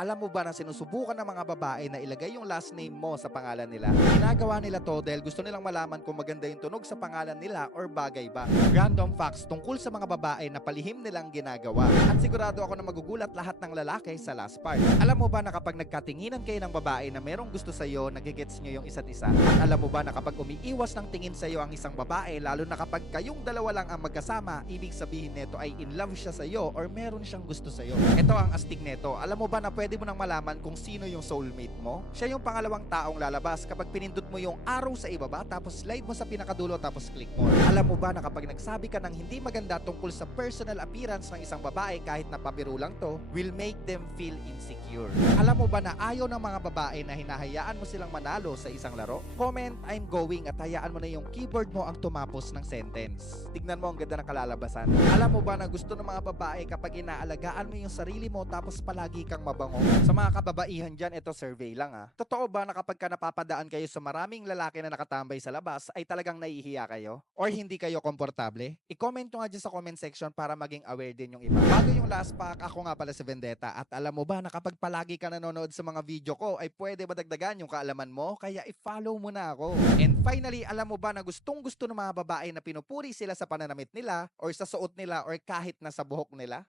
Alam mo ba na sinusubukan ng mga babae na ilagay yung last name mo sa pangalan nila? Ginagawa nila to dahil gusto nilang malaman kung maganda yung tunog sa pangalan nila or bagay ba. Random facts tungkol sa mga babae na palihim nilang ginagawa. At sigurado ako na magugulat lahat ng lalaki sa last part. Alam mo ba na kapag nagkatinginan kayo ng babae na merong gusto sa'yo, nagigets nyo yung isa't isa? At alam mo ba na kapag umiiwas ng tingin sa'yo ang isang babae, lalo na kapag kayong dalawa lang ang magkasama, ibig sabihin nito ay in love siya sa'yo or meron siyang gusto sa'yo. Ito ang astig neto. Alam mo ba na pwede mo nang malaman kung sino yung soulmate mo? Siya yung pangalawang taong lalabas kapag pinindot mo yung arrow sa ibaba tapos slide mo sa pinakadulo tapos click more. Alam mo ba na kapag nagsabi ka ng hindi maganda tungkol sa personal appearance ng isang babae kahit na pabiro lang to, will make them feel insecure. Alam mo ba na ayaw ng mga babae na hinahayaan mo silang manalo sa isang laro? Comment, I'm going at hayaan mo na yung keyboard mo ang tumapos ng sentence. Tignan mo ang ganda ng kalalabasan. Alam mo ba na gusto ng mga babae kapag inaalagaan mo yung sarili mo tapos palagi kang mabango? Sa mga kababaihan dyan, ito survey lang ah. Totoo ba na kapag ka napapadaan kayo sa maraming lalaki na nakatambay sa labas ay talagang nahihiya kayo? Or hindi kayo komportable? I-comment nyo nga dyan sa comment section para maging aware din yung iba. Bago yung last pack, ako nga pala si Vendetta at alam mo ba na kapag palagi ka nanonood sa mga video ko ay pwede madagdagan yung kaalaman mo kaya i-follow mo na ako. And finally, alam mo ba na gustong gusto ng mga babae na pinupuri sila sa pananamit nila or sa suot nila or kahit na sa buhok nila?